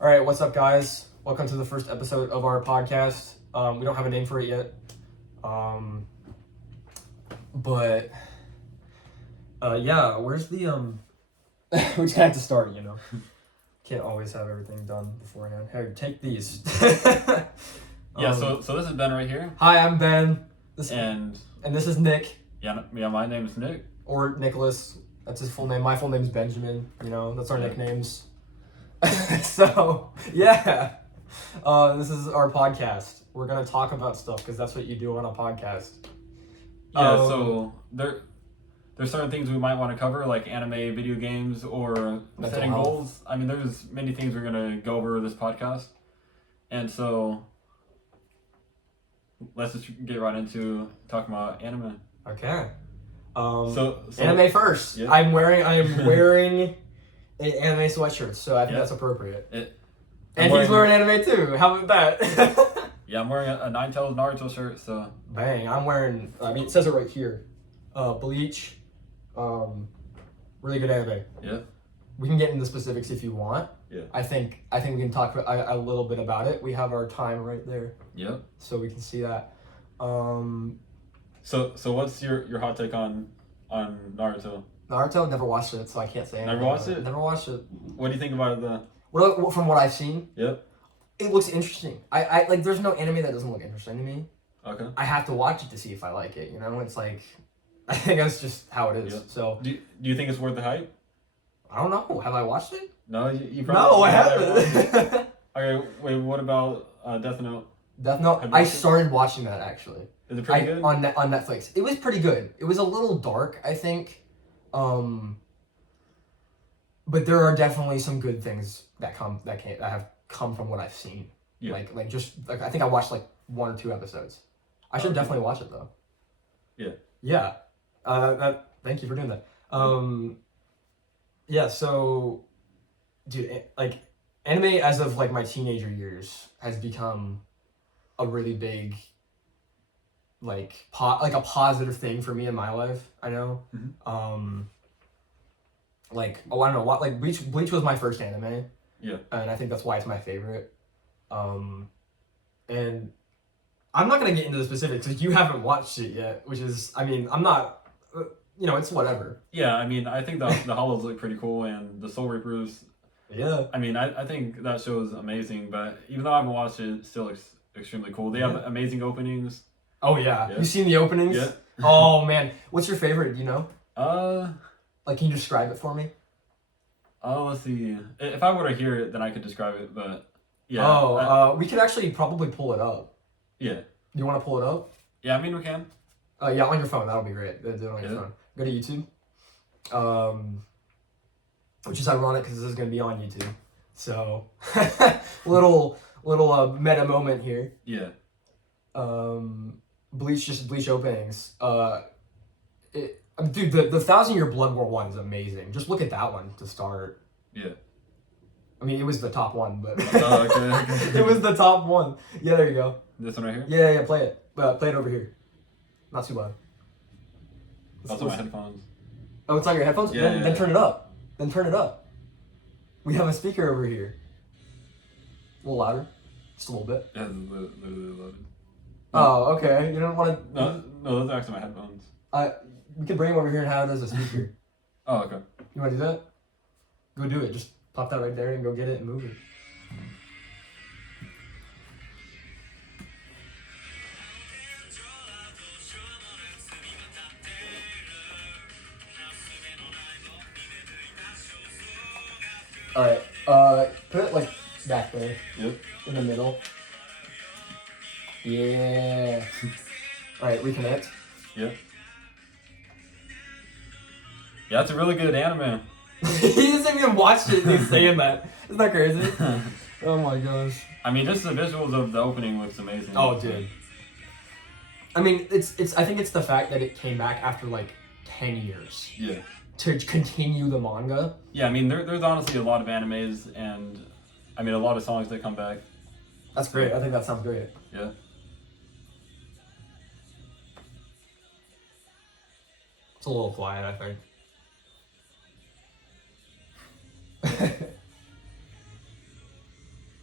All right, what's up, guys? Welcome to the first episode of our podcast. We don't have a name for it yet, but yeah, where's the we just have to start, you know. Can't always have everything done beforehand. Here, take these. Yeah, so this is Ben right here. Hi, I'm Ben. And this is Nick. Yeah, my name is Nick. Or Nicholas. That's his full name. My full name is Benjamin. You know, that's our nicknames. So, yeah. This is our podcast. We're going to talk about stuff because that's what you do on a podcast. Yeah, so there's certain things we might want to cover, like anime, video games, or setting goals. I mean, there's many things we're going to go over this podcast. And so let's just get right into talking about anime. Okay. So anime first. Yeah. I am wearing an anime sweatshirt, so I think that's appropriate. And he's wearing anime too. How about that? Yeah, I'm wearing a Ninetales Naruto shirt, so. Bang! I'm wearing. I mean, it says it right here. Bleach. Really good anime. Yeah. We can get into specifics if you want. Yeah. I think we can talk a little bit about it. We have our time right there. Yep. So we can see that. So what's your hot take on Naruto? Naruto, never watched it, so I can't say anything. Never watched it? Never watched it. What do you think about it then? From what I've seen, yep, it looks interesting. I like. There's no anime that doesn't look interesting to me. Okay. I have to watch it to see if I like it. You know, it's like, I think that's just how it is. Yep. So. Do you think it's worth the hype? I don't know. Have I watched it? No, you probably. No, I haven't. Okay, wait. What about Death Note? Death Note. I started watching that actually. Is it pretty good? On Netflix. It was pretty good. It was a little dark, I think. But there are definitely some good things that have come from what I've seen. Yeah. Like I think I watched like 1 or 2 episodes. I should definitely watch it though. Yeah. Yeah. Thank you for doing that. Yeah. So, dude, like anime as of like my teenager years has become a really big like a positive thing for me in my life. I know. Mm-hmm. I don't know what, like Bleach was my first anime. Yeah. And I think that's why it's my favorite. And I'm not gonna get into the specifics because you haven't watched it yet, which is, I mean, I'm not, it's whatever. Yeah, I mean, I think the Hollows look pretty cool, and the Soul Reapers. Yeah. I mean, I think that show is amazing, but even though I haven't watched it, it still looks extremely cool. They have amazing openings. Oh yeah. You seen the openings? Yeah. Oh man, what's your favorite? Do you know? Like, can you describe it for me? Oh, let's see. If I were to hear it, then I could describe it, but yeah. We could actually probably pull it up. Yeah. You want to pull it up? Yeah, I mean, we can. Yeah, on your phone. That'll be great. Do it on your phone. Go to YouTube. Which is ironic because this is going to be on YouTube. So, little meta moment here. Yeah. Bleach openings. Dude, the 1,000-Year Blood War one is amazing. Just look at that one to start. Yeah. I mean, it was the top one, but oh, okay. It was the top one. Yeah, there you go. This one right here? Yeah, play it. Play it over here. Not too loud. That's on my headphones. Oh, it's on your headphones? Yeah, then turn it up. Then turn it up. We have a speaker over here. A little louder. Just a little bit. Yeah, literally loaded. Oh, okay. You don't want to... No, those are actually my headphones. We can bring them over here and have it as a speaker. Oh, okay. You want to do that? Go do it. Just pop that right there and go get it and move it. Alright, put it like back there. Yep. In the middle. Yeah. Alright, reconnect. Yep. Yeah, that's a really good anime. He hasn't even watched it and he's saying that. Isn't that crazy? Oh my gosh. I mean, just the visuals of the opening looks amazing. Oh, dude. I mean, I think it's the fact that it came back after like 10 years. Yeah. To continue the manga. Yeah, I mean, there's honestly a lot of animes and, I mean, a lot of songs that come back. That's great. I think that sounds great. Yeah. It's a little quiet, I think.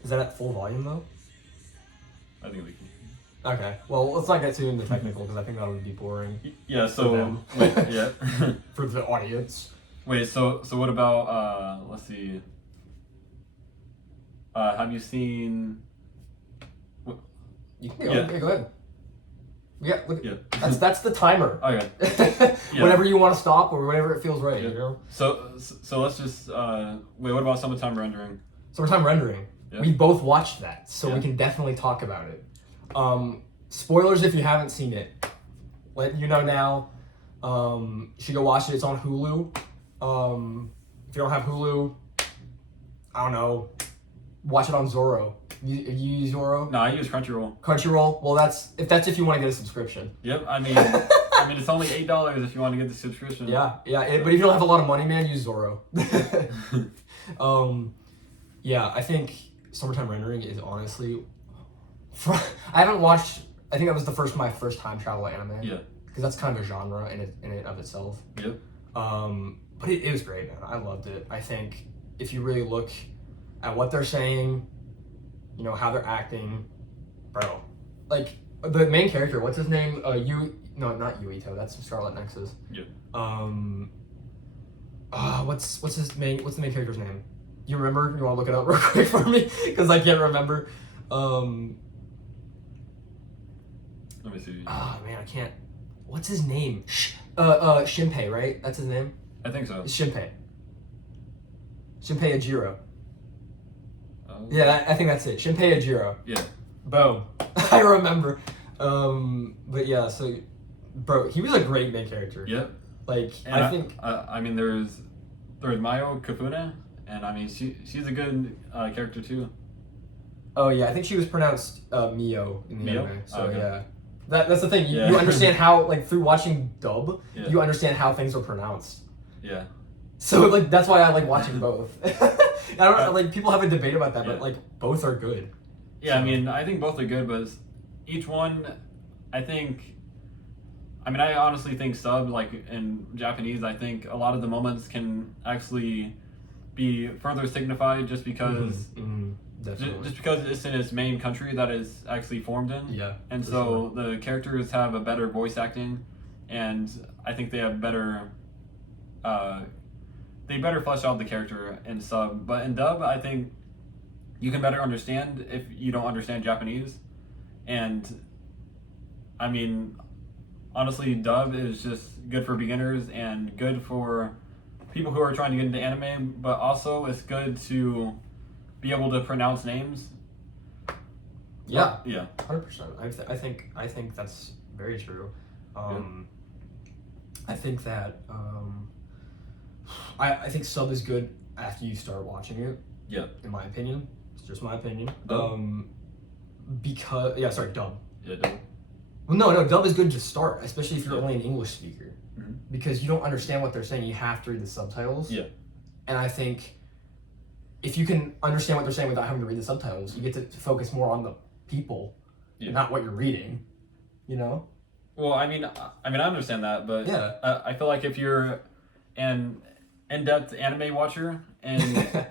Is that at full volume though? I think we can. Okay. Well, let's not get too into technical because I think that would be boring. Yeah. For So them. wait, yeah. For the audience. Wait. So what about let's see. Have you seen? You can go. Yeah. Okay, go ahead. Yeah. Look. Yeah. That's the timer. Okay. Yeah. Whenever you want to stop or whenever it feels right. Yeah. You know. So let's just wait. What about summertime rendering? Summertime rendering. Yeah. We both watched that, so Yeah. we can definitely talk about it. Spoilers if you haven't seen it. Let you know now. You should go watch it. It's on Hulu. If you don't have Hulu, I don't know. Watch it on Zorro. You use Zorro? No, I use Crunchyroll. Crunchyroll. Well, that's if you want to get a subscription. Yep. I mean it's only $8 if you want to get the subscription. Yeah. But if you don't have a lot of money, man, use Zorro. Yeah, I think summertime rendering is honestly. I haven't watched. I think that was my first time travel anime. Yeah. Because that's kind of a genre in it of itself. Yep. But it was great, man. I loved it. I think if you really look at what they're saying, you know how they're acting, bro. Like the main character, what's his name? No, not Yuito. That's Scarlet Nexus. Yeah. What's the main character's name? You remember? You want to look it up real quick for me? Because I can't remember. Let me see. Oh man, I can't. What's his name? Shinpei, right? That's his name? I think so. It's Shinpei. Shinpei Ajiro. Yeah, I think that's it. Shinpei Ajiro. Yeah. Boom. I remember. But yeah, so, bro, he was a great main character. Yep. Like, And I think. I mean, there's Mayo Kafune, and I mean, she's a good character too. Oh yeah, I think she was pronounced Mio in the Mio? anime. So Okay. yeah. That's the thing. You Yeah. understand how, like, through watching dub, Yeah. you understand how things are pronounced. Yeah. So, like, that's why I like watching both. I don't like, people have a debate about that, Yeah. but, like, both are good. Yeah, So- I mean, I think both are good, but each one, I honestly think sub, like in Japanese, I think a lot of the moments can actually be further signified just because Definitely. just because it's in its main country that it's actually formed in. Yeah. And for so the characters have a better voice acting, and I think they have better flesh out the character in sub. But in dub, I think you can better understand if you don't understand Japanese. And I mean, honestly, dub is just good for beginners and good for people who are trying to get into anime, but also it's good to be able to pronounce names. Yeah. Yeah. 100%. I think that's very true. I think that I think sub is good after you start watching it. Yeah. In my opinion, it's just my opinion. Dub? Dub. Yeah, dub. Well, no, dub is good to start, especially if you're Yeah. only an English speaker, because you don't understand what they're saying. You have to read the subtitles. Yeah. And I think if you can understand what they're saying without having to read the subtitles, you get to focus more on the people, not what you're reading. You know? Well, I mean, I understand that, but Yeah. I feel like if you're an in-depth anime watcher, and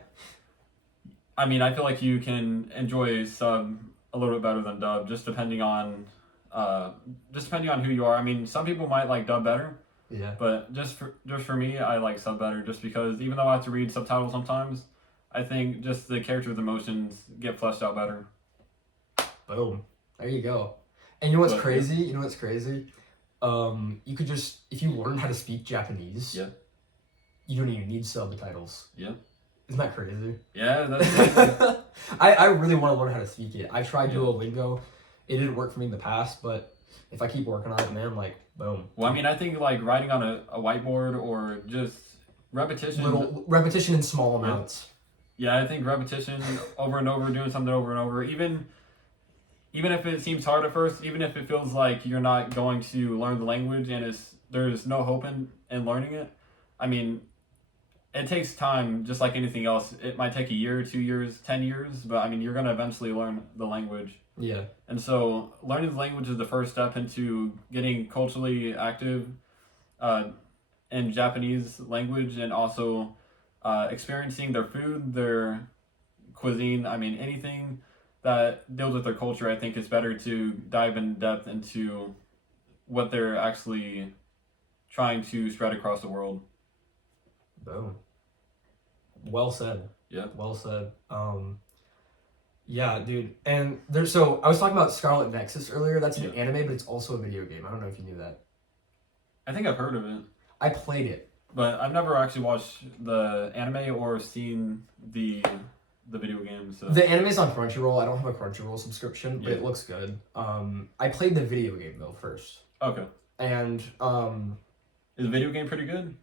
I mean, I feel like you can enjoy sub a little bit better than dub, just depending on who you are. I mean, some people might like dub better, Yeah. but just for me, I like sub better, just because even though I have to read subtitles sometimes, I think just the character's emotions get fleshed out better. Boom. There you go. And you know what's But, crazy? You know what's crazy? You could just, if you learn how to speak Japanese, Yeah. you don't even need subtitles. Yeah. Isn't that crazy? Yeah, that's crazy. I really want to learn how to speak it. I tried Duolingo. It didn't work for me in the past, but if I keep working on it, man, like, boom. Well, I mean, I think like writing on a whiteboard or just repetition. Little repetition in small amounts. Yeah, I think repetition over and over, doing something over and over, even if it seems hard at first, even if it feels like you're not going to learn the language and there's no hope in learning it. I mean, it takes time, just like anything else. It might take a year, 2 years, 10 years, but I mean, you're going to eventually learn the language. Yeah. And so learning the language is the first step into getting culturally active in Japanese language, and also experiencing their food, their cuisine. I mean, anything that deals with their culture, I think it's better to dive in depth into what they're actually trying to spread across the world. Boom. Well said. Yeah. Well said. Yeah, dude. And there's so I was talking about Scarlet Nexus earlier. That's an anime, but it's also a video game. I don't know if you knew that. I think I've heard of it. I played it. But I've never actually watched the anime or seen the video game. So the anime's on Crunchyroll. I don't have a Crunchyroll subscription, but it looks good. I played the video game though first. Okay. And is the video game pretty good?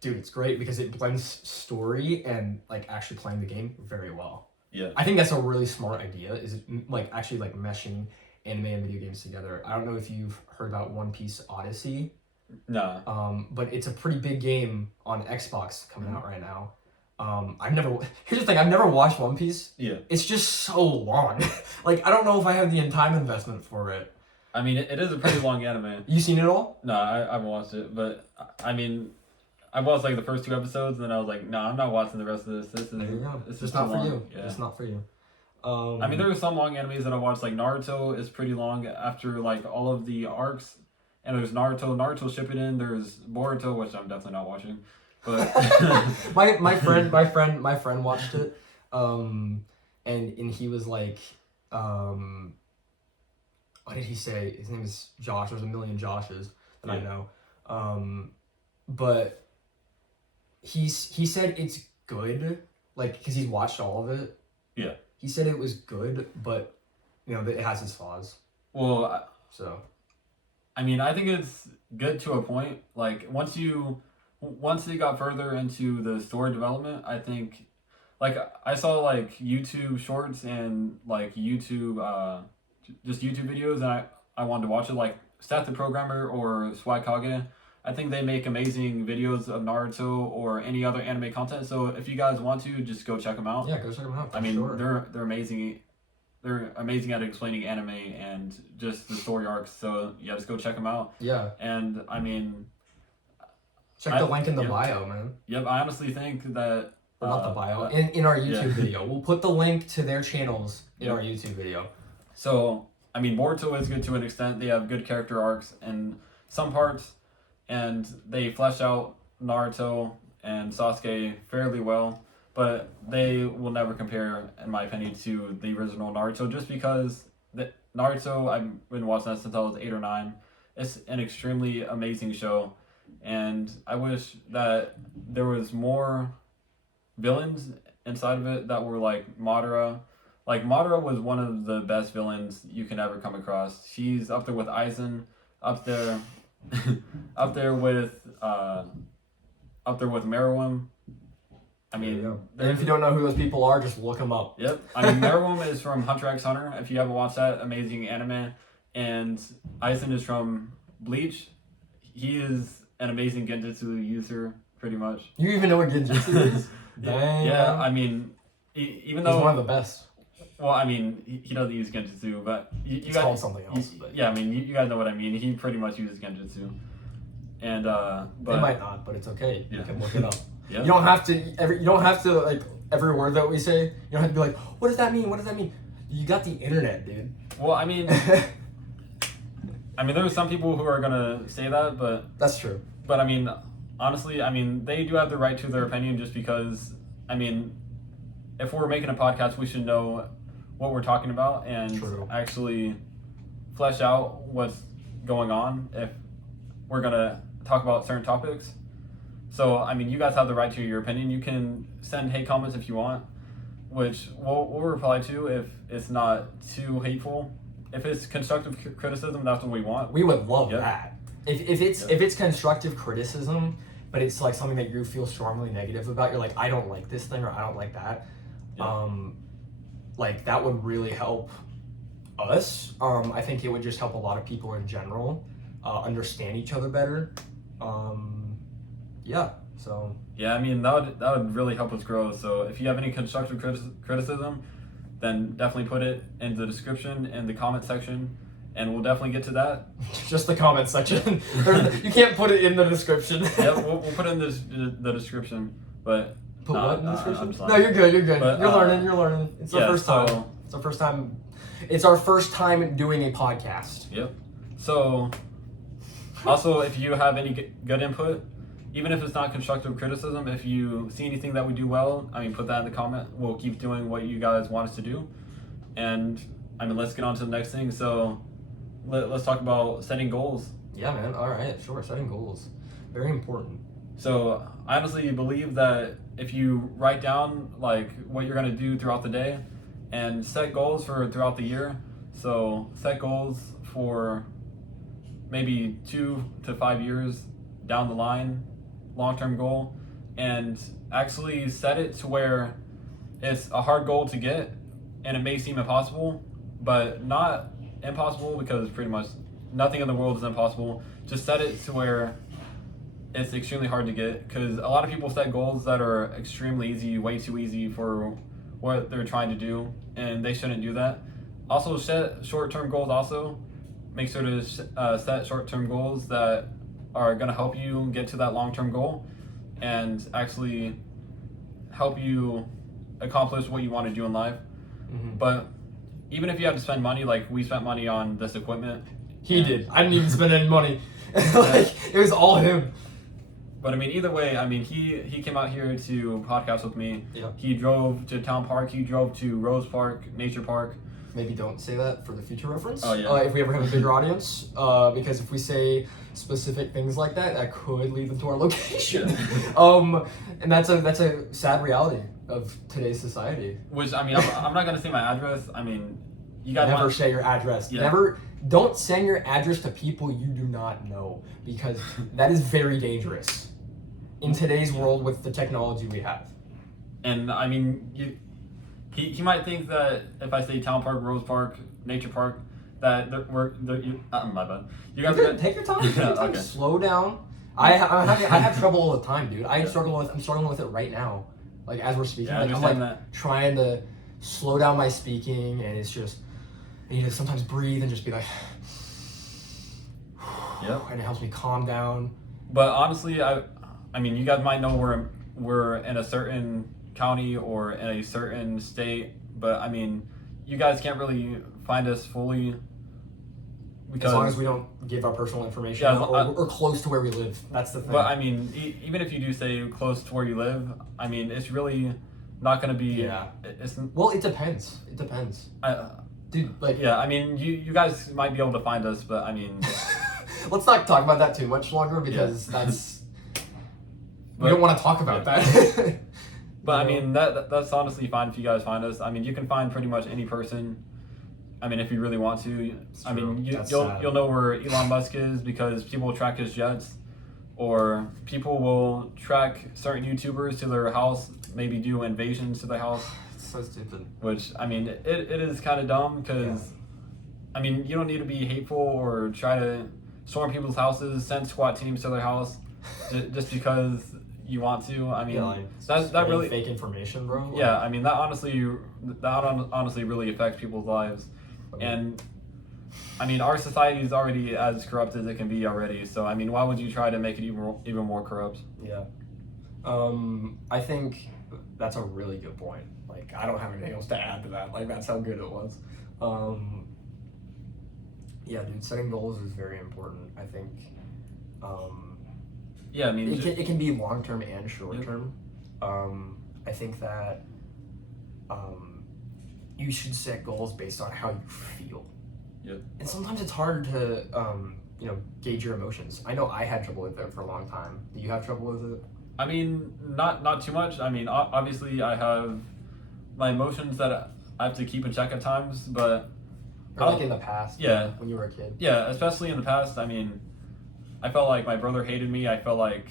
Dude, it's great because it blends story and like actually playing the game very well. Yeah. I think that's a really smart idea. Is it like actually like meshing anime and video games together? I don't know if you've heard about One Piece Odyssey. No. But it's a pretty big game on Xbox coming out right now. Here's the thing, I've never watched One Piece. Yeah. It's just so long. Like, I don't know if I have the time investment for it. I mean, it is a pretty long anime. You seen it all? No, I haven't watched it, but I mean, I watched like the first 2 episodes, and then I was like, no, I'm not watching the rest of this. This is, there you go. This it's is not too for long. you. Yeah. It's not for you. I mean, there are some long animes that I watched, like Naruto is pretty long after like all of the arcs. And there's Naruto Shippuden. There's Boruto, which I'm definitely not watching. But my friend watched it, and he was like, what did he say? His name is Josh. There's a million Joshes that I know, but he said it's good, like because he's watched all of it. Yeah. He said it was good, but you know it has its flaws. Well, so. I mean, I think it's good to a point. Like once they got further into the story development, I think, like I saw like YouTube shorts and like YouTube, just YouTube videos, and I wanted to watch it. Like Stat the Programmer or Swag-Kage, I think they make amazing videos of Naruto or any other anime content. So if you guys want to, just go check them out. Yeah, go check them out. I mean, sure. they're amazing. They're amazing at explaining anime and just the story arcs. So yeah, just go check them out. Yeah. And I mean, check the link in the bio, man. Yep. I honestly think that. Or not the bio. In our YouTube video, we'll put the link to their channels in our YouTube video. So I mean, Boruto is good to an extent. They have good character arcs in some parts, and they flesh out Naruto and Sasuke fairly well. But they will never compare, in my opinion, to the original Naruto, just because Naruto, I've been watching that since I was 8 or 9. It's an extremely amazing show, and I wish that there was more villains inside of it that were like Madara. Like Madara was one of the best villains you can ever come across. She's up there with Aizen, up there with Meruem. I mean, and if you don't know who those people are, just look them up. Yep. I mean, Meruem is from Hunter x Hunter. If you haven't watched that amazing anime, and Aizen is from Bleach. He is an amazing Genjutsu user, pretty much. You even know what Genjutsu is? Dang. Yeah. I mean, even though he's one of the best. Well, I mean, he doesn't use Genjutsu, but you guys called something else. Yeah, I mean, you guys know what I mean. He pretty much uses Genjutsu, and but they might not, but it's okay. Yeah. You can look it up. Yep. You don't have to like every word that we say. You don't have to be like, what does that mean? What does that mean? You got the internet, dude. Well, I mean, there are some people who are gonna say that, but that's true. But I mean, honestly, I mean, they do have the right to their opinion, just because. I mean, if we're making a podcast, we should know what we're talking about and actually flesh out what's going on if we're gonna talk about certain topics. So, I mean, you guys have the right to your opinion. You can send hate comments if you want, which we'll reply to if it's not too hateful. If it's constructive criticism, that's what we want. We would love that. If it's constructive criticism, but it's like something that you feel strongly negative about, you're like, I don't like this thing or I don't like that. Like that would really help us. I think it would just help a lot of people in general understand each other better. So yeah, I mean that would really help us grow. So if you have any constructive criticism, then definitely put it in the description and the comment section, and we'll definitely get to that. Just the comment section. You can't put it in the description. Yep, we'll put it in the description. But Put what in the description? I'm just No, you're good. You're good. But, you're learning. It's our first time. It's our first time. It's our first time doing a podcast. Yep. So, also, if you have any good input, even if it's not constructive criticism, if you see anything that we do well, I mean, put that in the comment. We'll keep doing what you guys want us to do. And, I mean, let's get on to the next thing. So, let's talk about setting goals. Yeah, man. All right. Sure. Setting goals. Very important. So, I honestly believe that if you write down, like, what you're going to do throughout the day and set goals for throughout the year. So, set goals for maybe 2 to 5 years down the line, long-term goal, and actually set it to where it's a hard goal to get and it may seem impossible, but not impossible because pretty much nothing in the world is impossible. Just set it to where it's extremely hard to get, because a lot of people set goals that are extremely easy, way too easy for what they're trying to do, and they shouldn't do that. Also, set short-term goals. Also, make sure to set short-term goals that are going to help you get to that long-term goal and actually help you accomplish what you want to do in life. Mm-hmm. But even if you have to spend money, like we spent money on this equipment. He did. I didn't even spend any money. Like, it was all him. But I mean, either way, I mean, he came out here to podcast with me. Yeah. He drove to Town Park. He drove to Rose Park, Nature Park. Maybe don't say that for the future reference. Oh, yeah. If we ever have a bigger audience, because if we say specific things like that, that could lead them to our location. And that's a sad reality of today's society. Which, I mean, I'm not gonna say my address. I mean, you guys Never say your address. Yeah. Never. Don't send your address to people you do not know, because that is very dangerous in today's world with the technology we have. And I mean, he might think that if I say Town Park, Rose Park, Nature Park, that my bad. You guys Take your time. Take your time. Okay. Slow down. I have trouble all the time, dude. I'm struggling with it right now. Like, as we're speaking, Yeah, I like, I'm understand like that. trying to slow down my speaking, and it's just I need to sometimes breathe and just be like, Yep. and it helps me calm down. But honestly, I mean, you guys might know we're in a certain county or in a certain state, but I mean, you guys can't really find us fully. Because, as long as we don't give our personal information, Yeah, or close to where we live. That's the thing. But I mean, even if you do say close to where you live, I mean, it's really not going to be. Yeah. It's. Well, it depends. It depends. Dude, like. Yeah, I mean, you guys might be able to find us, but I mean. Let's not talk about that too much longer, because that's. We don't want to talk about that. But I mean, that's honestly fine if you guys find us. I mean, you can find pretty much any person. I mean, if you really want to. I mean, you'll know where Elon Musk is, because people will track his jets, or people will track certain YouTubers to their house, maybe do invasions to their house. It's so stupid. Which, I mean, it is kind of dumb, because, I mean, you don't need to be hateful or try to storm people's houses, send SWAT teams to their house, just because you want to. I mean, that really fake information, bro. Like, yeah, I mean, that honestly really affects people's lives. And I mean, our society is already as corrupt as it can be already. So I mean, why would you try to make it even more corrupt? Yeah. I think that's a really good point. Like, I don't have anything else to add to that. Like, that's how good it was. Yeah, dude, setting goals is very important. I think. Yeah, I mean, it can be long term and short term. I think that you should set goals based on how you feel. Yep. And sometimes it's hard to gauge your emotions. I know I had trouble with it for a long time. Do you have trouble with it? I mean, not too much. I mean, obviously, I have my emotions that I have to keep in check at times, but Or like in the past. Yeah. When you were a kid. Yeah, especially in the past. I mean, I felt like my brother hated me. I felt like,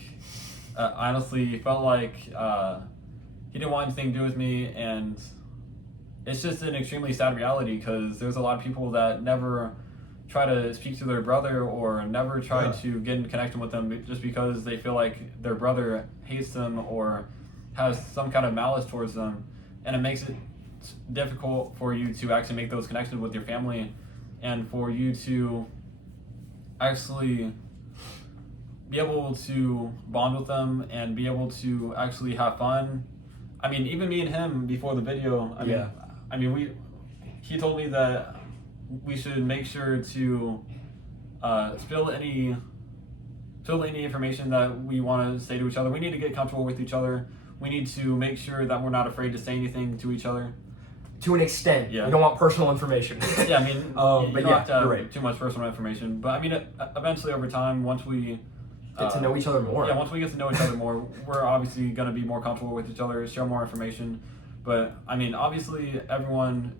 honestly, felt like he didn't want anything to do with me, and it's just an extremely sad reality, because there's a lot of people that never try to speak to their brother or never try to get in connection with them, just because they feel like their brother hates them or has some kind of malice towards them, and it makes it difficult for you to actually make those connections with your family, and for you to actually be able to bond with them and be able to actually have fun I mean, even me and him before the video. He told me that we should make sure to spill any information that we want to say to each other. We need to get comfortable with each other. We need to make sure that we're not afraid to say anything to each other. To an extent, yeah. You don't want personal information. Yeah, I mean, you but don't yeah, have to have you're right. too much personal information. But I mean, eventually over time, once we get to know each other more. Yeah, once we get to know each other more, we're obviously going to be more comfortable with each other, share more information. But I mean, obviously, everyone,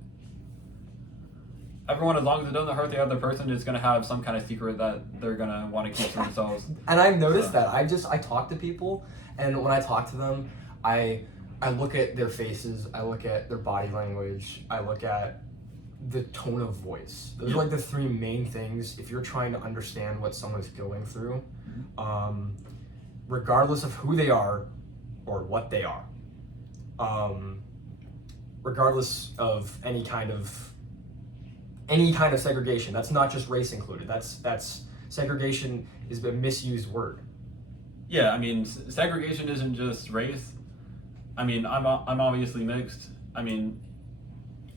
as long as it doesn't hurt the other person, is going to have some kind of secret that they're going to want to keep to themselves. And I've noticed that. I talk to people, and when I talk to them, I look at their faces, I look at their body language, I look at the tone of voice. Those are like the three main things if you're trying to understand what someone's going through, regardless of who they are or what they are, regardless of any kind of segregation. That's not just race included. That's segregation is a misused word. Yeah, I mean, segregation isn't just race. I mean, I'm obviously mixed. I mean,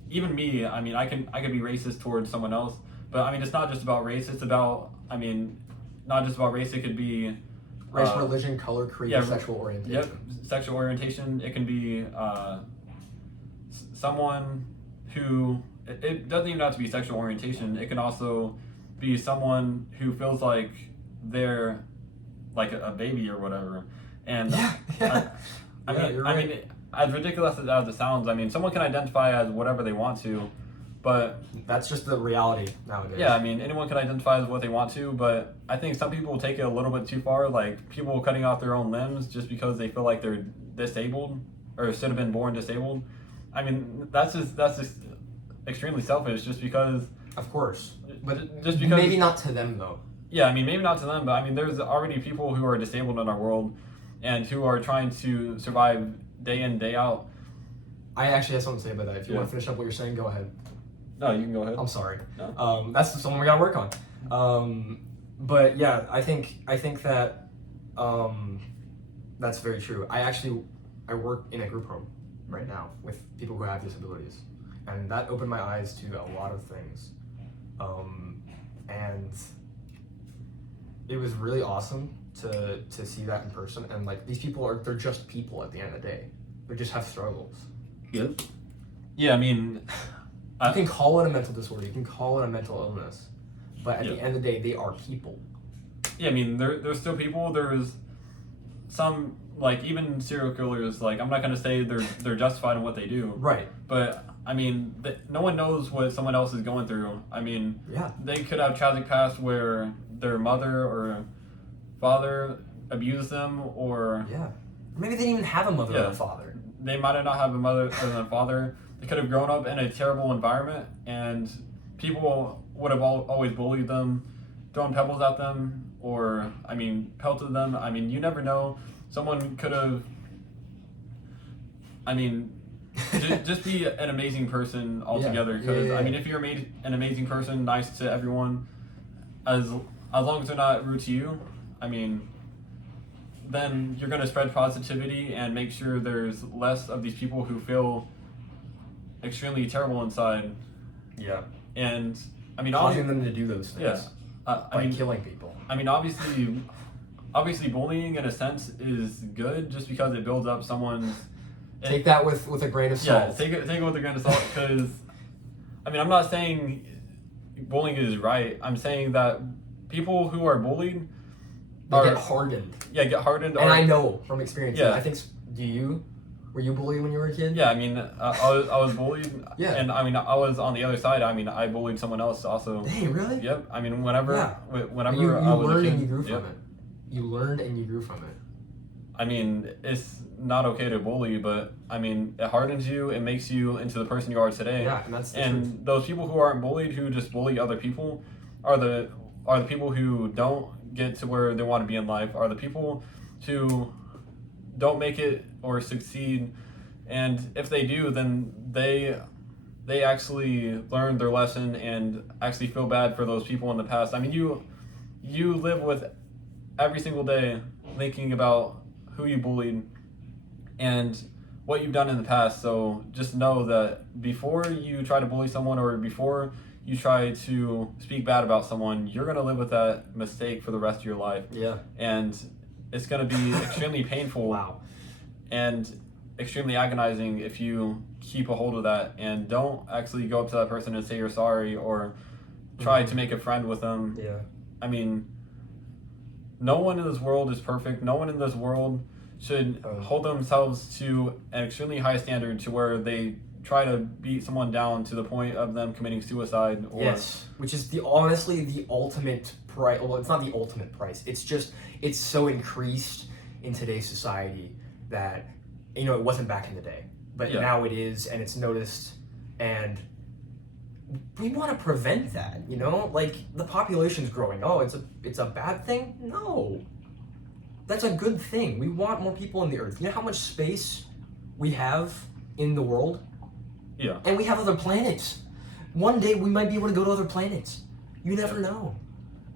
even me, I mean, I can be racist towards someone else, but I mean, it's not just about race. It's about, I mean, not just about race. It could be race, religion, color, creed, sexual orientation. Yep, sexual orientation. It can be someone who, it doesn't even have to be sexual orientation. It can also be someone who feels like they're like a baby or whatever. And I mean, as ridiculous as it sounds, I mean, someone can identify as whatever they want to, but that's just the reality nowadays. Yeah, I mean, anyone can identify as what they want to, but I think some people take it a little bit too far, like people cutting off their own limbs just because they feel like they're disabled or should have been born disabled. I mean, that's just extremely selfish, just because. Of course, but just because. Maybe not to them though. Yeah, I mean, maybe not to them, but I mean, there's already people who are disabled in our world, and who are trying to survive day in, day out. I actually have something to say about that. If you want to finish up what you're saying, go ahead. No, you can go ahead. I'm sorry. No. That's something we gotta work on. But yeah, I think that that's very true. I work in a group home right now with people who have disabilities, and that opened my eyes to a lot of things. And it was really awesome to see that in person, and like these people they're just people at the end of the day. They just have struggles. Yep. Yeah, I mean, you can call it a mental disorder, you can call it a mental illness, but at the end of the day, they are people. Yeah, I mean, there's still people. There's some, like, even serial killers, like, I'm not gonna say they're justified in what they do. Right. But I mean, no one knows what someone else is going through. I mean, they could have tragic past where their mother or father abused them, or maybe they didn't even have a mother or a father. They might not have a mother or a father. They could have grown up in a terrible environment, and people would have always bullied them, thrown pebbles at them, or I mean, pelted them. I mean, you never know. Someone could have. I mean, just be an amazing person altogether. Because I mean, if you're an amazing person, nice to everyone, as long as they're not rude to you, I mean, then you're going to spread positivity and make sure there's less of these people who feel extremely terrible inside. Yeah. And I mean, causing them to do those things. Yeah. By killing people. I mean, obviously, bullying in a sense is good, just because it builds up someone's. Take that with a grain of salt. Yeah, take it with a grain of salt, because I mean, I'm not saying bullying is right. I'm saying that people who are bullied get hardened. Yeah, get hardened. And I know from experience. Yeah. I think. Were you bullied when you were a kid? Yeah, I mean, I was bullied. Yeah. And I mean, I was on the other side. I mean, I bullied someone else also. Hey, really? Yep. I mean, whenever you I was learned a kid, and you grew from it. You learned and you grew from it. I mean, it's not okay to bully, but I mean, it hardens you. It makes you into the person you are today. Yeah, and that's the truth. truth. Those people who aren't bullied, who just bully other people, are the people who don't get to where they want to be in life. Are the people who don't make it or succeed, and if they do, then they actually learn their lesson and actually feel bad for those people in the past. I mean, you live with every single day thinking about who you bullied, and what you've done in the past. So just know that before you try to bully someone or before you try to speak bad about someone, you're going to live with that mistake for the rest of your life. Yeah. And it's going to be extremely painful. Wow. And extremely agonizing if you keep a hold of that and don't actually go up to that person and say you're sorry or try to make a friend with them. Yeah. I mean, no one in this world is perfect. No one in this world should hold themselves to an extremely high standard to where they try to beat someone down to the point of them committing suicide. Or yes, which is honestly the ultimate price. Well, it's not the ultimate price. It's so increased in today's society that, it wasn't back in the day, but now it is, and it's noticed, and we want to prevent that. Like, the population's growing. Oh, it's a bad thing? No, that's a good thing. We want more people on the earth. You know how much space we have in the world? Yeah. And we have other planets. One day we might be able to go to other planets. You never know.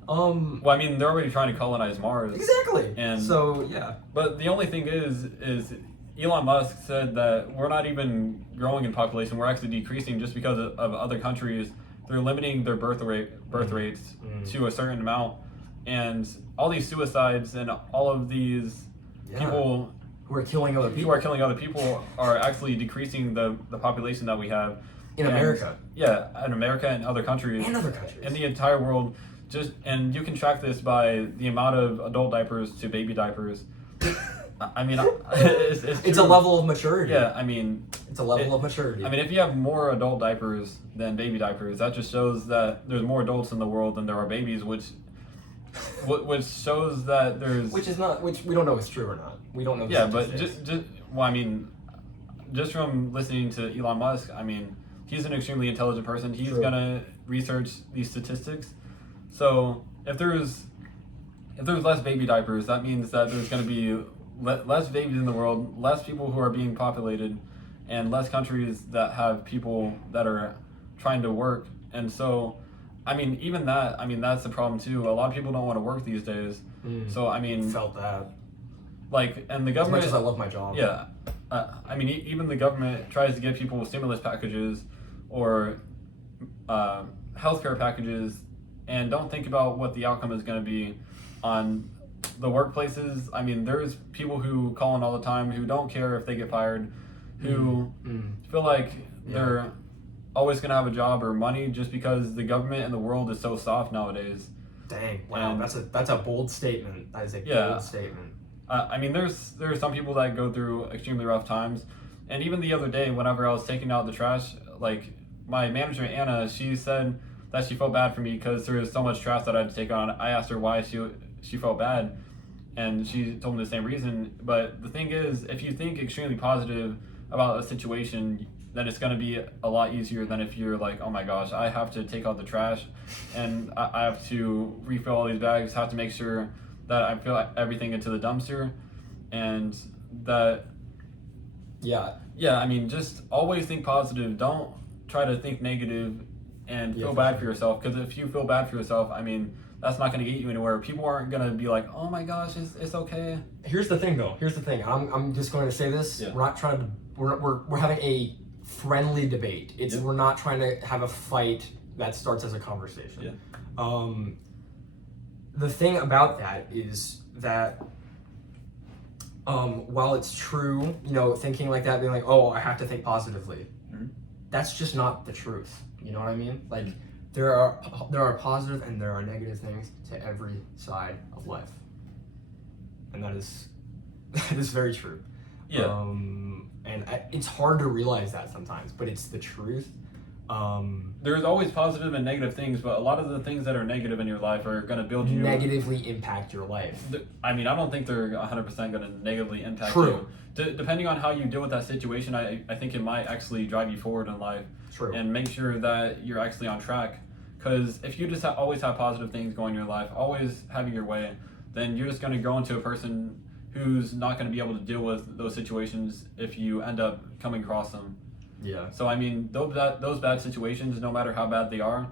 Well, I mean, they're already trying to colonize Mars. Exactly. And so, yeah. But the only thing is Elon Musk said that we're not even growing in population. We're actually decreasing just because of other countries. They're limiting their birth rates to a certain amount. And all these suicides and all of these people who are killing other people are actually decreasing the population that we have in America. Yeah, in America and other countries. In the entire world. And you can track this by the amount of adult diapers to baby diapers. I mean, it's a level of maturity. Yeah, I mean, it's a level of maturity. I mean, if you have more adult diapers than baby diapers, that just shows that there's more adults in the world than there are babies, which shows that there's which we don't know is true or not. We don't know. Yeah, but I mean, just from listening to Elon Musk, I mean, he's an extremely intelligent person. He's gonna research these statistics. So if there's less baby diapers, that means that there's gonna be less babies in the world, less people who are being populated, and less countries that have people that are trying to work. And so, I mean, even that, I mean, that's the problem too. A lot of people don't want to work these days. So, I mean... Felt that. Like, and the government... As much as I love my job. Yeah. I mean, even the government tries to give people stimulus packages or healthcare packages and don't think about what the outcome is going to be on the workplaces. I mean, there's people who call in all the time who don't care if they get fired, who feel like they're always going to have a job or money just because the government and the world is so soft nowadays. Dang, wow, and that's a bold statement. That is a bold statement. I mean, there's some people that go through extremely rough times, and even the other day, whenever I was taking out the trash, like, my manager, Anna, she said that she felt bad for me because there was so much trash that I had to take on. I asked her why she felt bad, and she told me the same reason. But the thing is, if you think extremely positive about a situation, then it's going to be a lot easier than if you're like, oh my gosh, I have to take out the trash, and I have to refill all these bags, have to make sure that I fill everything into the dumpster, and that... Yeah, I mean, just always think positive. Don't try to think negative and feel bad for yourself, because if you feel bad for yourself, I mean, that's not going to get you anywhere. People aren't going to be like, oh my gosh, it's okay. Here's the thing, though. I'm just going to say this. Yeah. We're not trying to... We're having a friendly debate. We're not trying to have a fight that starts as a conversation. Yeah. The thing about that is that while it's true, thinking like that, being like, oh, I have to think positively, that's just not the truth. You know what I mean? Like, there are positive and there are negative things to every side of life, and that is very true. Yeah. And it's hard to realize that sometimes, but it's the truth. There's always positive and negative things, but a lot of the things that are negative in your life are going to build you... Negatively impact your life. I mean, I don't think they're 100% going to negatively impact you. Depending on how you deal with that situation, I think it might actually drive you forward in life. True. And make sure that you're actually on track. Because if you just always have positive things going in your life, always having your way, then you're just going to grow into a person who's not going to be able to deal with those situations if you end up coming across them. Yeah. So, I mean, those bad situations, no matter how bad they are,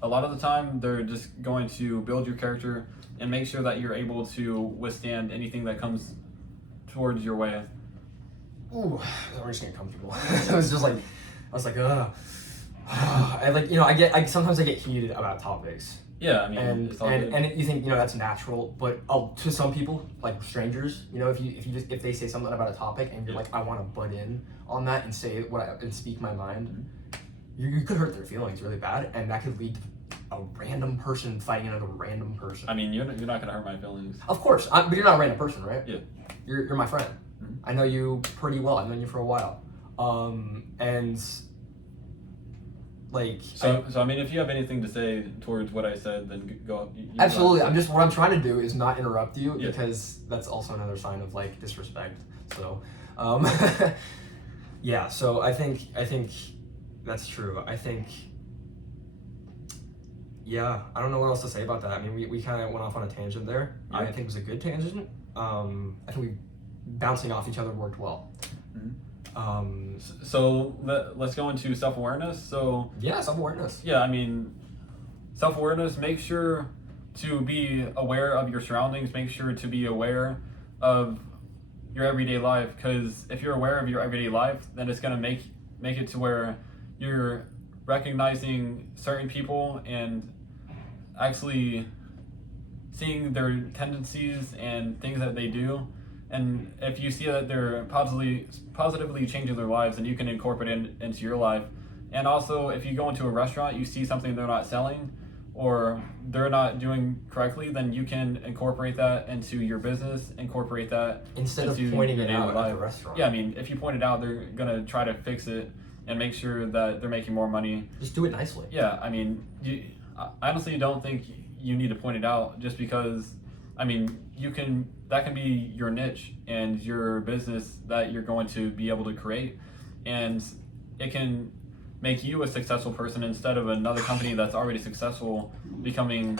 a lot of the time they're just going to build your character and make sure that you're able to withstand anything that comes towards your way. ooh, I'm just getting comfortable. I was just like, I was like, I like, you know, sometimes I get heated about topics. Yeah, I mean, and you think, you know, that's natural, but to some people, like strangers, you know, if they say something about a topic and you're like, I want to butt in on that and say and speak my mind, you could hurt their feelings really bad, and that could lead to a random person fighting another random person. I mean, you're not gonna hurt my feelings. Of course, but you're not a random person, right? Yeah. You're my friend. Mm-hmm. I know you pretty well. I've known you for a while, and like. So I mean, if you have anything to say towards what I said, then go. Absolutely. What I'm trying to do is not interrupt you, because that's also another sign of like disrespect. So, yeah. So I think that's true. I think. Yeah, I don't know what else to say about that. I mean, we kind of went off on a tangent there. Yeah. I think it was a good tangent. I think we bouncing off each other worked well. Mm-hmm. So let's go into self-awareness. So yeah, self-awareness. Yeah, I mean, self-awareness. Make sure to be aware of your surroundings. Make sure to be aware of your everyday life, because if you're aware of your everyday life, then it's gonna make it to where you're recognizing certain people and actually seeing their tendencies and things that they do, and if you see that they're positively changing their lives, then you can incorporate it into your life. And also, if you go into a restaurant, you see something they're not selling or they're not doing correctly, then you can incorporate that into your business, incorporate that instead of pointing it out at the restaurant. Yeah, I mean, if you point it out, they're gonna try to fix it and make sure that they're making more money. Just do it nicely. Yeah, I mean, I honestly don't think you need to point it out, just because, I mean, that can be your niche and your business that you're going to be able to create, and it can make you a successful person instead of another company that's already successful becoming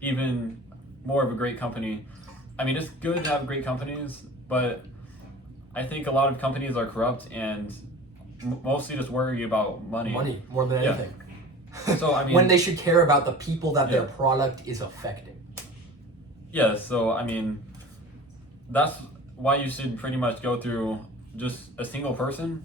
even more of a great company. I mean, it's good to have great companies, but I think a lot of companies are corrupt and mostly just worry about money. Money more than anything. So I mean, when they should care about the people that their product is affecting. Yeah, so I mean, that's why you should pretty much go through just a single person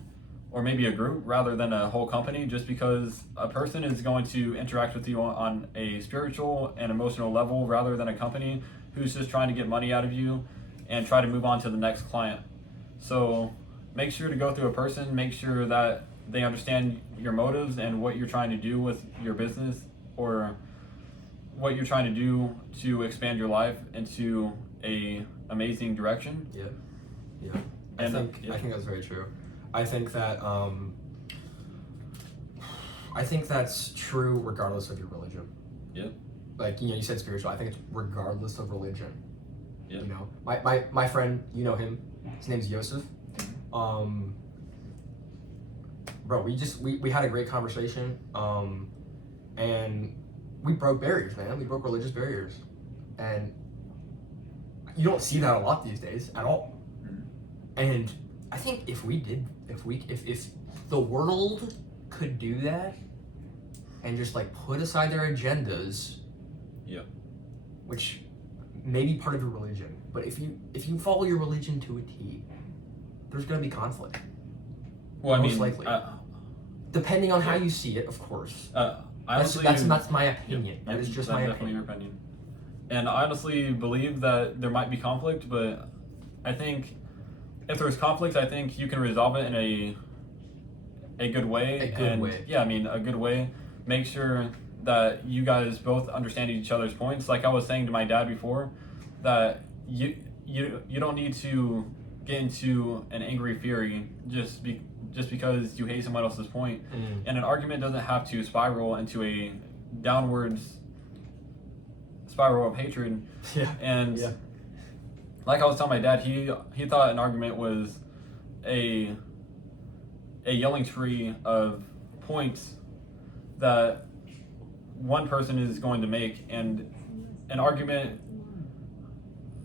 or maybe a group rather than a whole company, just because a person is going to interact with you on a spiritual and emotional level rather than a company who's just trying to get money out of you and try to move on to the next client. So make sure to go through a person, make sure that they understand your motives and what you're trying to do with your business, or what you're trying to do to expand your life into a amazing direction. Yeah. I think that's very true. I think that's true regardless of your religion. Yeah. Like, you know, you said spiritual. I think it's regardless of religion. Yeah. You know, my friend, you know him. His name's Yosef. Bro, we had a great conversation, and we broke barriers, man. We broke religious barriers, and you don't see that a lot these days at all. And I think if the world could do that and just like put aside their agendas, which may be part of your religion, but if you follow your religion to a T, there's gonna be conflict. Well, most likely. Depending on how you see it, of course. Honestly, that's my opinion. That is just my definitely opinion. Your opinion. And I honestly believe that there might be conflict, but I think if there's conflict, I think you can resolve it in a good way. A good way. Yeah, I mean, a good way. Make sure that you guys both understand each other's points. Like I was saying to my dad before, that you don't need to get into an angry fury just because you hate someone else's point. And an argument doesn't have to spiral into a downwards spiral of hatred. And like I was telling my dad, he thought an argument was a yelling tree of points that one person is going to make, and an argument,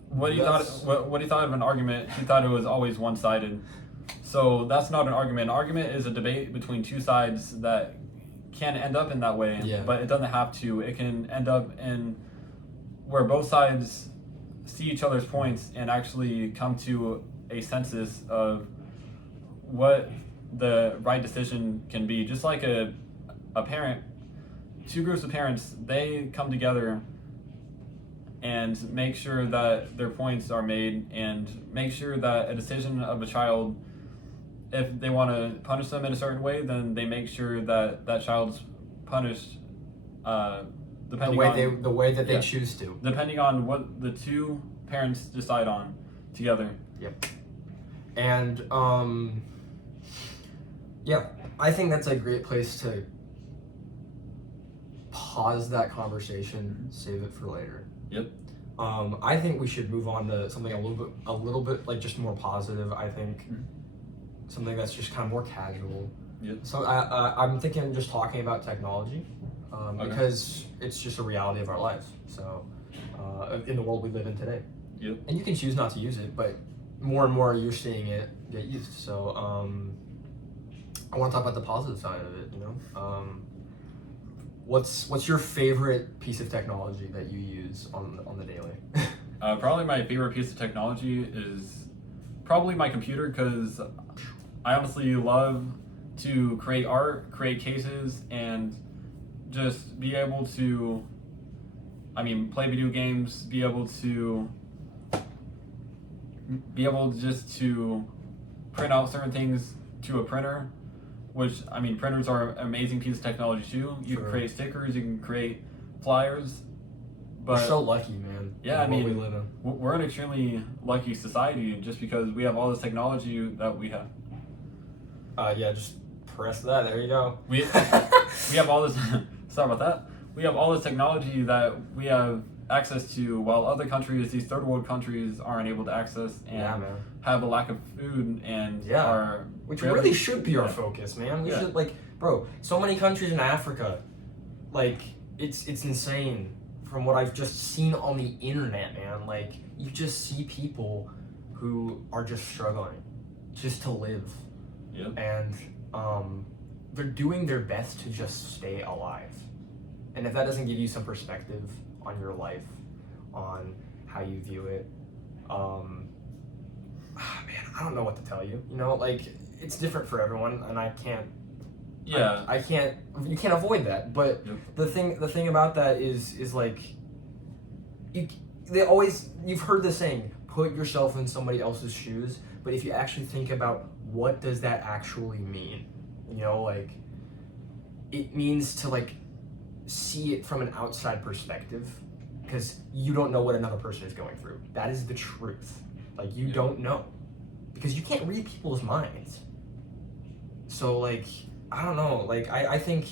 what he thought of an argument, he thought it was always one-sided. So that's not an argument. An argument is a debate between two sides that can end up in that way, but it doesn't have to. It can end up in where both sides see each other's points and actually come to a census of what the right decision can be. Just like a parent, two groups of parents, they come together and make sure that their points are made and make sure that a decision of a child, if they want to punish them in a certain way, then they make sure that that child's punished depending the way that they choose to. Depending on what the two parents decide on together. Yep. And yeah, I think that's a great place to pause that conversation, save it for later. Yep. I think we should move on to something a little bit like just more positive. I think something that's just kind of more casual. Yep. So I'm thinking just talking about technology, because it's just a reality of our lives. So in the world we live in today. Yep. And you can choose not to use it, but more and more you're seeing it get used. So I want to talk about the positive side of it. What's your favorite piece of technology that you use on the daily? Probably my favorite piece of technology is probably my computer, because I honestly love to create art, create cases, and just be able to, play video games, be able just to print out certain things to a printer, which, printers are an amazing piece of technology too. You can create stickers, you can create flyers. But we're so lucky, man. Yeah, we live in. We're an extremely lucky society just because we have all this technology that we have. Yeah, just press that. There you go. We have all this. Sorry about that. We have all this technology that we have access to, while other countries, these third world countries, aren't able to access and have a lack of food and are. Which really should be our focus, man. We should bro. So many countries in Africa, it's insane. From what I've just seen on the internet, man, you just see people who are just struggling just to live. Yep. And they're doing their best to just stay alive. And if that doesn't give you some perspective on your life, on how you view it, man, I don't know what to tell you. It's different for everyone, and I can't. Yeah. I can't. You can't avoid that. But the thing about that is you've heard the saying, put yourself in somebody else's shoes. But if you actually think about what does that actually mean, it means to see it from an outside perspective, because you don't know what another person is going through. That is the truth. You don't know, because you can't read people's minds. So I don't know. I think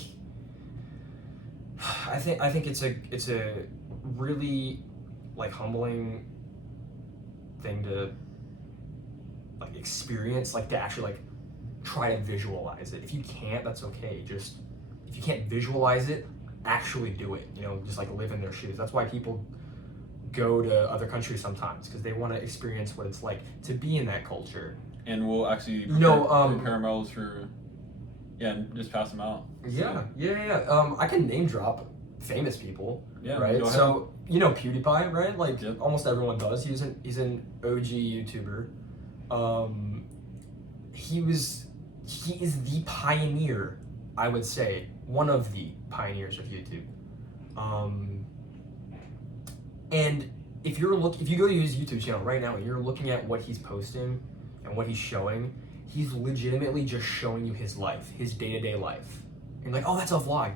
it's a really humbling thing to experience, to actually try to visualize it. If you can't, that's okay. Just if you can't visualize it, actually do it. Just live in their shoes. That's why people go to other countries sometimes, because they want to experience what it's like to be in that culture. And we'll actually prepare medals for. Yeah, and just pass them out. Yeah. I can name drop famous people. Yeah. Right. So PewDiePie, right? Almost everyone does. He's an OG YouTuber. He is the pioneer, I would say, one of the pioneers of YouTube. And if you go to his YouTube channel right now and you're looking at what he's posting and what he's showing, he's legitimately just showing you his life, his day-to-day life. And oh, that's a vlog.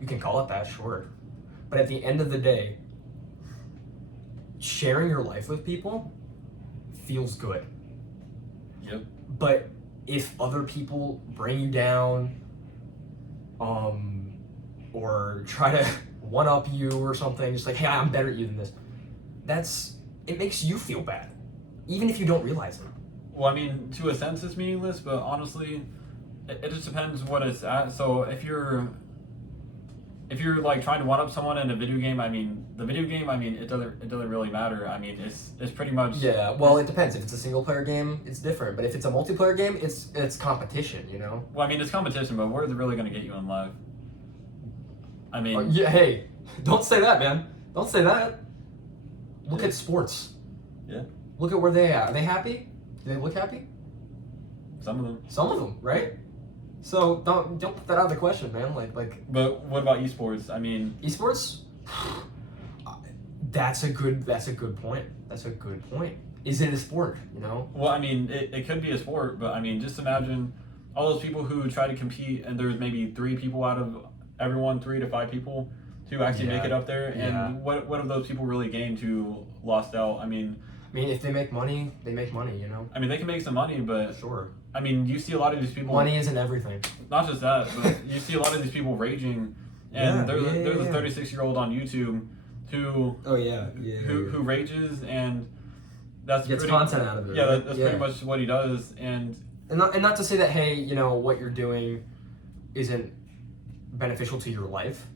You can call it that, sure. But at the end of the day, sharing your life with people feels good. Yep. But if other people bring you down, or try to one-up you or something, just hey, I'm better at you than this, it makes you feel bad, even if you don't realize it. Well, to a sense it's meaningless, but honestly, it just depends what it's at. So if you're trying to one-up someone in a video game, the video game, it doesn't really matter. It's pretty much. Yeah, well, it depends. If it's a single-player game, it's different. But if it's a multiplayer game, it's competition, Well, it's competition, but where's it really going to get you in life? yeah, hey, don't say that, man. Don't say that. Look at sports. Yeah. Look at where they are. Are they happy? Do they look happy? Some of them. Some of them, right? So don't put that out of the question, man. Like. But what about esports? I mean, esports. That's a good point. That's a good point. Is it a sport? You know. Well, I mean, it could be a sport, but I mean, just imagine all those people who try to compete, and there's maybe 3 people out of everyone, 3 to 5 people, to actually make it up there. And what have those people really gained who lost out? I mean, if they make money, they make money. You know. I mean, they can make some money, but sure. I mean, you see a lot of these people. Money isn't everything. Not just that, but you see a lot of these people raging, and there's a 36-year-old on YouTube who who rages, and that's gets content out of it. Yeah, that's pretty much what he does, and not to say that, hey, you know, what you're doing isn't beneficial to your life,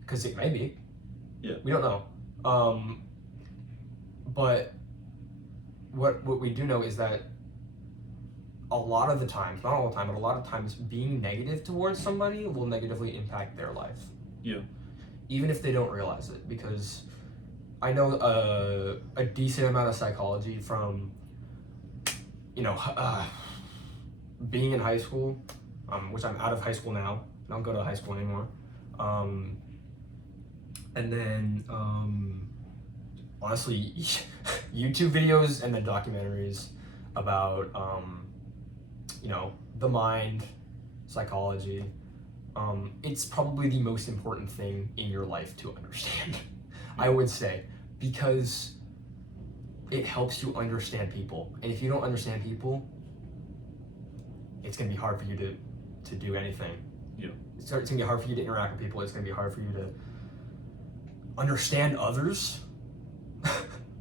because it may be. Yeah, we don't know. But what we do know is that a lot of the times, not all the time, but a lot of times, being negative towards somebody will negatively impact their life. Yeah. Even if they don't realize it, because I know a decent amount of psychology from, you know, being in high school, which I'm out of high school now. I don't go to high school anymore. And then, honestly, YouTube videos and then documentaries about, you know, the mind, psychology. It's probably the most important thing in your life to understand, I would say, because it helps you understand people. And if you don't understand people, it's going to be hard for you to do anything. Yeah. It's going to be hard for you to interact with people. It's going to be hard for you to understand others,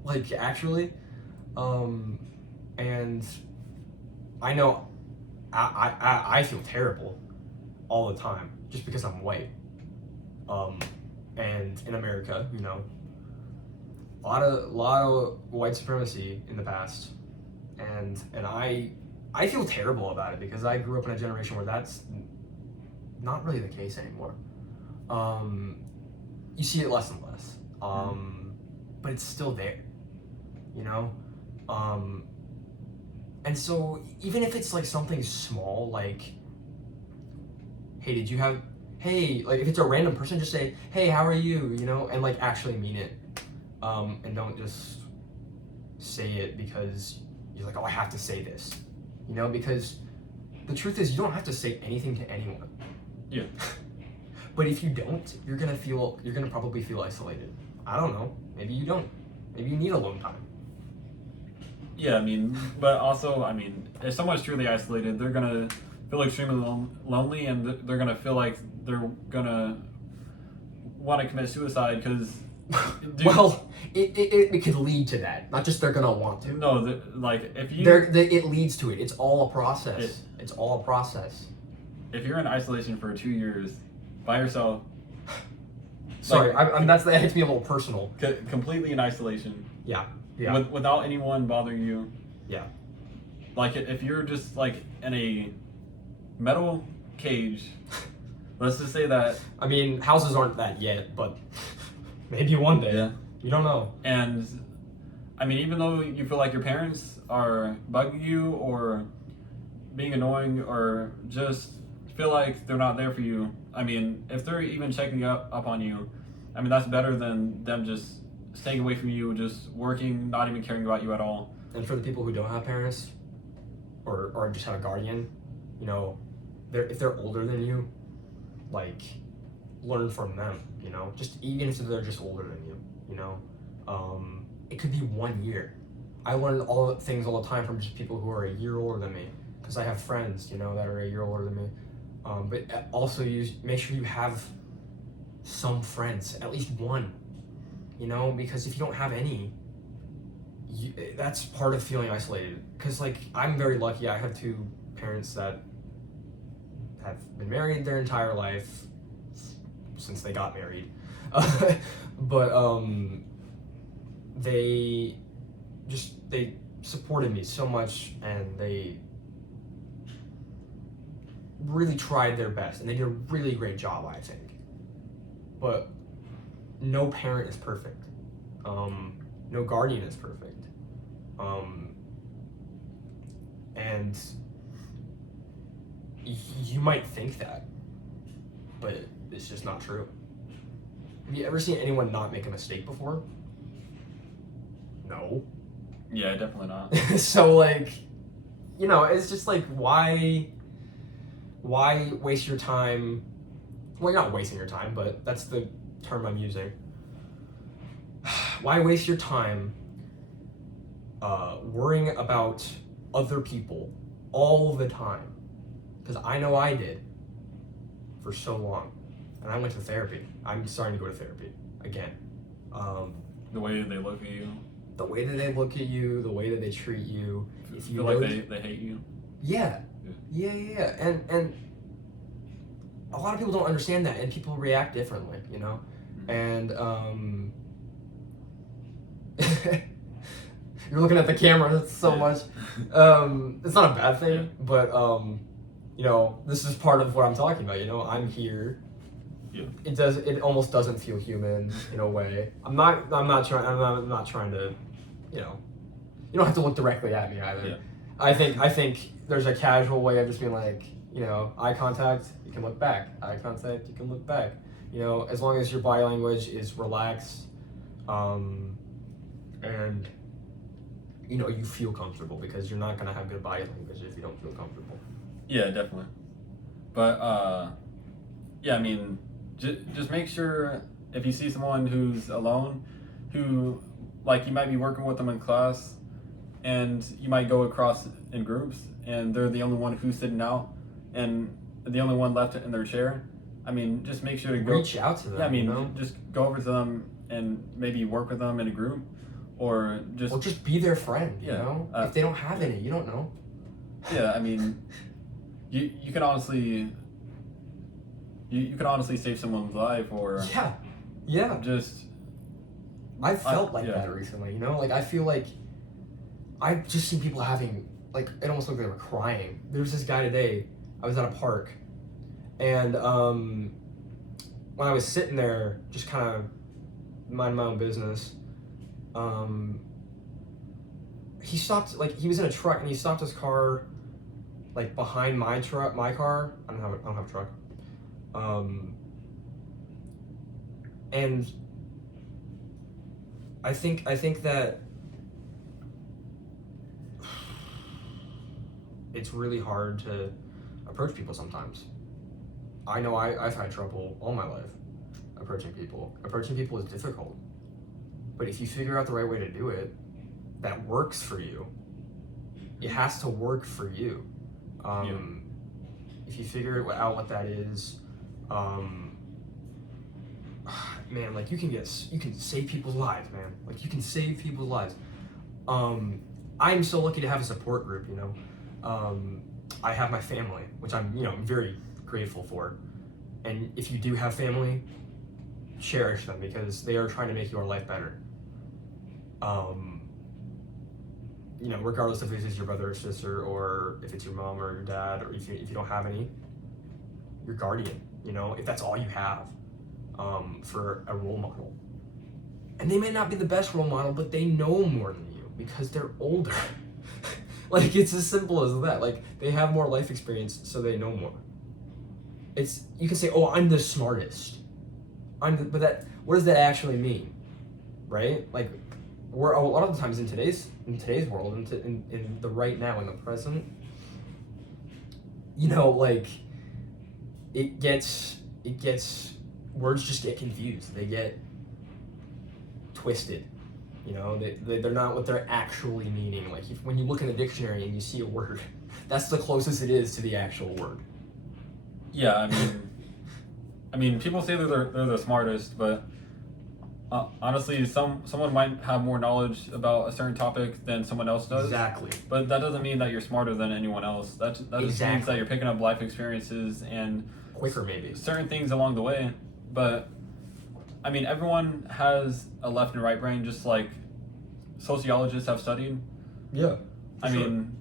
like, actually. And I know I feel terrible all the time just because I'm white. And in America, you know, a lot of white supremacy in the past, and I feel terrible about it because I grew up in a generation where that's not really the case anymore. You see it less and less, but it's still there, you know. And so even if it's like something small, like, hey, like, if it's a random person, just say, hey, how are you, you know, and like actually mean it, and don't just say it because you're like, oh, I have to say this, you know, because the truth is you don't have to say anything to anyone. Yeah. But if you don't, you're gonna probably feel isolated. I don't know, maybe you don't, maybe you need alone time. Yeah, I mean, but also, I mean, if someone's truly isolated, they're gonna feel extremely lonely, and they're gonna feel like they're gonna want to commit suicide because. Well, it could lead to that. Not just they're gonna want to. No, like if you. It leads to it. It's all a process. It's all a process. If you're in isolation for 2 years by yourself. Sorry, like, that hits me a little personal. Completely in isolation. Yeah. Without anyone bothering you. Yeah. Like if you're just like in a metal cage, let's just say that. I mean, houses aren't that yet, but maybe one day. Yeah. You don't know. And I mean, even though you feel like your parents are bugging you or being annoying or just feel like they're not there for you, I mean, if they're even checking up on you, I mean, that's better than them just staying away from you, just working, not even caring about you at all. And for the people who don't have parents or just have a guardian, you know, if they're older than you, like, learn from them, you know, just even if they're just older than you, you know. It could be 1 year. I learn things all the time from just people who are a year older than me, because I have friends, you know, that are a year older than me. But also make sure you have some friends, at least one, you know, because if you don't have any, that's part of feeling isolated. Because, like, I'm very lucky. I have 2 parents that have been married their entire life since they got married. But they supported me so much, and they really tried their best, and they did a really great job, I think. But no parent is perfect. No guardian is perfect. And you might think that, but it's just not true. Have you ever seen anyone not make a mistake before? No. Yeah, definitely not. So like, you know, it's just like, why waste your time? Well, you're not wasting your time, but that's the term I'm using. Why waste your time worrying about other people all the time? Because I know I did for so long. And I went to therapy. I'm starting to go to therapy again. The way they look at you. The way that they look at you, the way that they treat you. If you feel like they hate you. Yeah. And a lot of people don't understand that, and people react differently, you know? And you're looking at the camera so much. It's not a bad thing, but you know, this is part of what I'm talking about, you know? I'm here. Yeah. It almost doesn't feel human in a way. I'm not trying to, you know, you don't have to look directly at me either. Yeah. I think there's a casual way of just being like, you know, eye contact, you can look back. Eye contact, you can look back. You know, as long as your body language is relaxed, and you know, you feel comfortable, because you're not gonna have good body language if you don't feel comfortable. Yeah, definitely. But yeah, I mean, just make sure if you see someone who's alone, who, like, you might be working with them in class, and you might go across in groups, and they're the only one who's sitting out, and the only one left in their chair. I mean, just make sure to go reach out to them. Yeah, I mean, you know? just go over to them and maybe work with them in a group, or just be their friend. Yeah, you know, if they don't have any, you don't know. Yeah, I mean, you can honestly. You can honestly save someone's life, or yeah. Just I've felt that recently, you know. Like, I feel like I've just seen people having, like, it almost looked like they were crying. There was this guy today. I was at a park, and when I was sitting there, just kind of minding my own business, he stopped. Like, he was in a truck, and he stopped his car, like, behind my car. I don't have a truck. And I think that it's really hard to approach people sometimes. I know I've had trouble all my life approaching people. Approaching people is difficult. But if you figure out the right way to do it, that works for you, it has to work for you. If you figure out what that is, man, like, you can save people's lives, man. Like, you can save people's lives. I'm so lucky to have a support group, you know. I have my family, which I'm very grateful for. And if you do have family, cherish them, because they are trying to make your life better. You know, regardless if it's your brother or sister, or if it's your mom or your dad, or if you don't have any, your guardian, you know, if that's all you have, for a role model. And they may not be the best role model, but they know more than you because they're older. Like, it's as simple as that. Like, they have more life experience, so they know more. You can say, oh, I'm the smartest. But what does that actually mean? Right? Like, we're a lot of the times in today's world, in the right now, in the present, you know, like, it gets words just get confused. They get twisted. You know, they're not what they're actually meaning. Like, when you look in the dictionary and you see a word, that's the closest it is to the actual word. Yeah, I mean, people say they're the smartest, but honestly, someone might have more knowledge about a certain topic than someone else does. Exactly. But that doesn't mean that you're smarter than anyone else. That just means that you're picking up life experiences and quicker, maybe, certain things along the way. But I mean, everyone has a left and right brain, just like sociologists have studied. Yeah. I mean,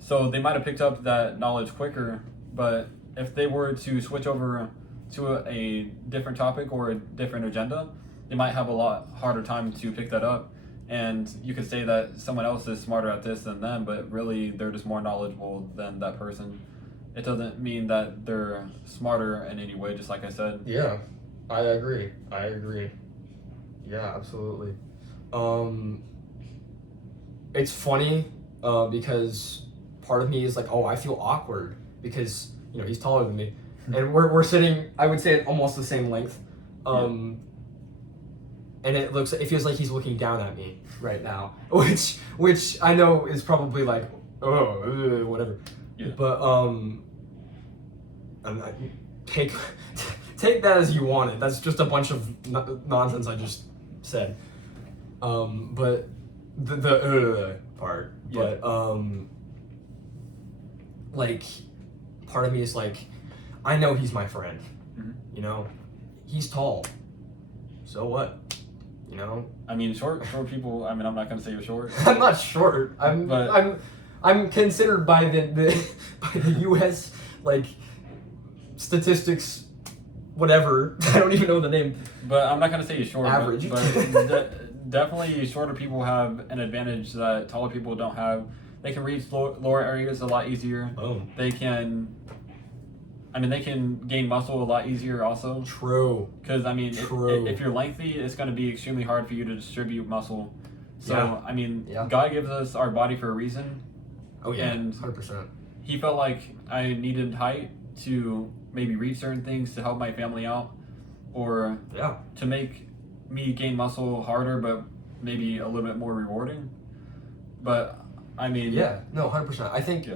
so they might have picked up that knowledge quicker, but if they were to switch over to a different topic or a different agenda, they might have a lot harder time to pick that up. And you could say that someone else is smarter at this than them, but really they're just more knowledgeable than that person. it doesn't mean that they're smarter in any way. Just like I said. Yeah, I agree. Yeah, absolutely. It's funny because part of me is like, oh, I feel awkward because he's taller than me, and we're sitting, I would say, at almost the same length, and it feels like he's looking down at me right now, which I know is probably like, oh, whatever, but take that as you want it. That's just a bunch of nonsense I just said. But the part, but like, part of me is like, I know he's my friend. He's tall. So what? I mean, short people. I mean, I'm not gonna say you're short. I'm not short. I'm considered by the U.S. like statistics, whatever. I don't even know the name. But I'm not gonna say you're short. Average. But definitely, shorter people have an advantage that taller people don't have. They can reach lower areas a lot easier. Oh. They can gain muscle a lot easier also. True. Because if you're lengthy, it's going to be extremely hard for you to distribute muscle. So God gives us our body for a reason. Oh yeah. And 100%. He felt like I needed height to maybe reach certain things to help my family out, or to make me gain muscle harder, but maybe a little bit more rewarding. But 100%. I think.